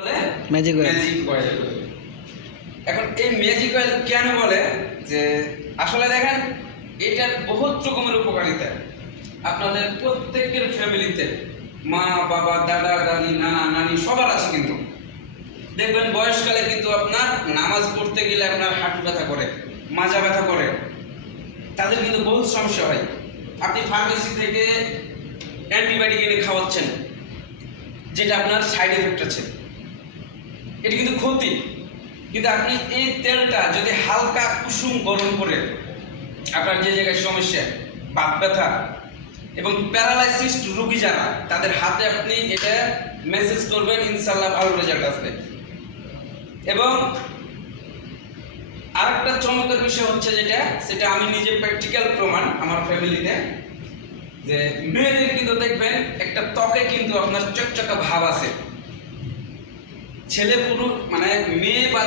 বলে magic oil. Magic oil. এখন এই ম্যাজিক অয়েল কেন বলে যে আসলে দেখেন এটার বহুত রকমের উপকারিতা আপনাদের প্রত্যেকের ফ্যামিলিতে মা বাবা দাদা দাদি নানা নানি সবার আছে। কিন্তু দেখবেন বয়সকালে কিন্তু আপনার নামাজ পড়তে গেলে আপনার হাঁটু ব্যথা করে, মাজা ব্যথা করে, তাদের কিন্তু বহুত সমস্যা হয়। আপনি ফার্মেসি থেকে অ্যান্টিবায়োটিক এনে খাওয়াচ্ছেন, যেটা আপনার সাইড এফেক্ট আছে, এটি কিন্তু ক্ষতি। কিন্তু আপনি এই তেলটা যদি হালকা কুসুম গরম করে আপনার যে জায়গায় সমস্যা, বাত ব্যথা এবং প্যারালাইসিস রোগী যারা, তাদের হাতে আপনি এটা মেসেজ করবেন, ইনশাল্লাহ ভালো রেজাল্ট আসবে। এবং আরেকটা চমৎকার বিষয় হচ্ছে সেটা আমি নিজে প্র্যাকটিক্যাল প্রমাণ আমার ফ্যামিলিতে, যে মেয়েদের কিন্তু দেখবেন একটা ত্বকে কিন্তু আপনার চকচকা ভাব আছে। ছেলে পুরুষ মানে মেয়ে বা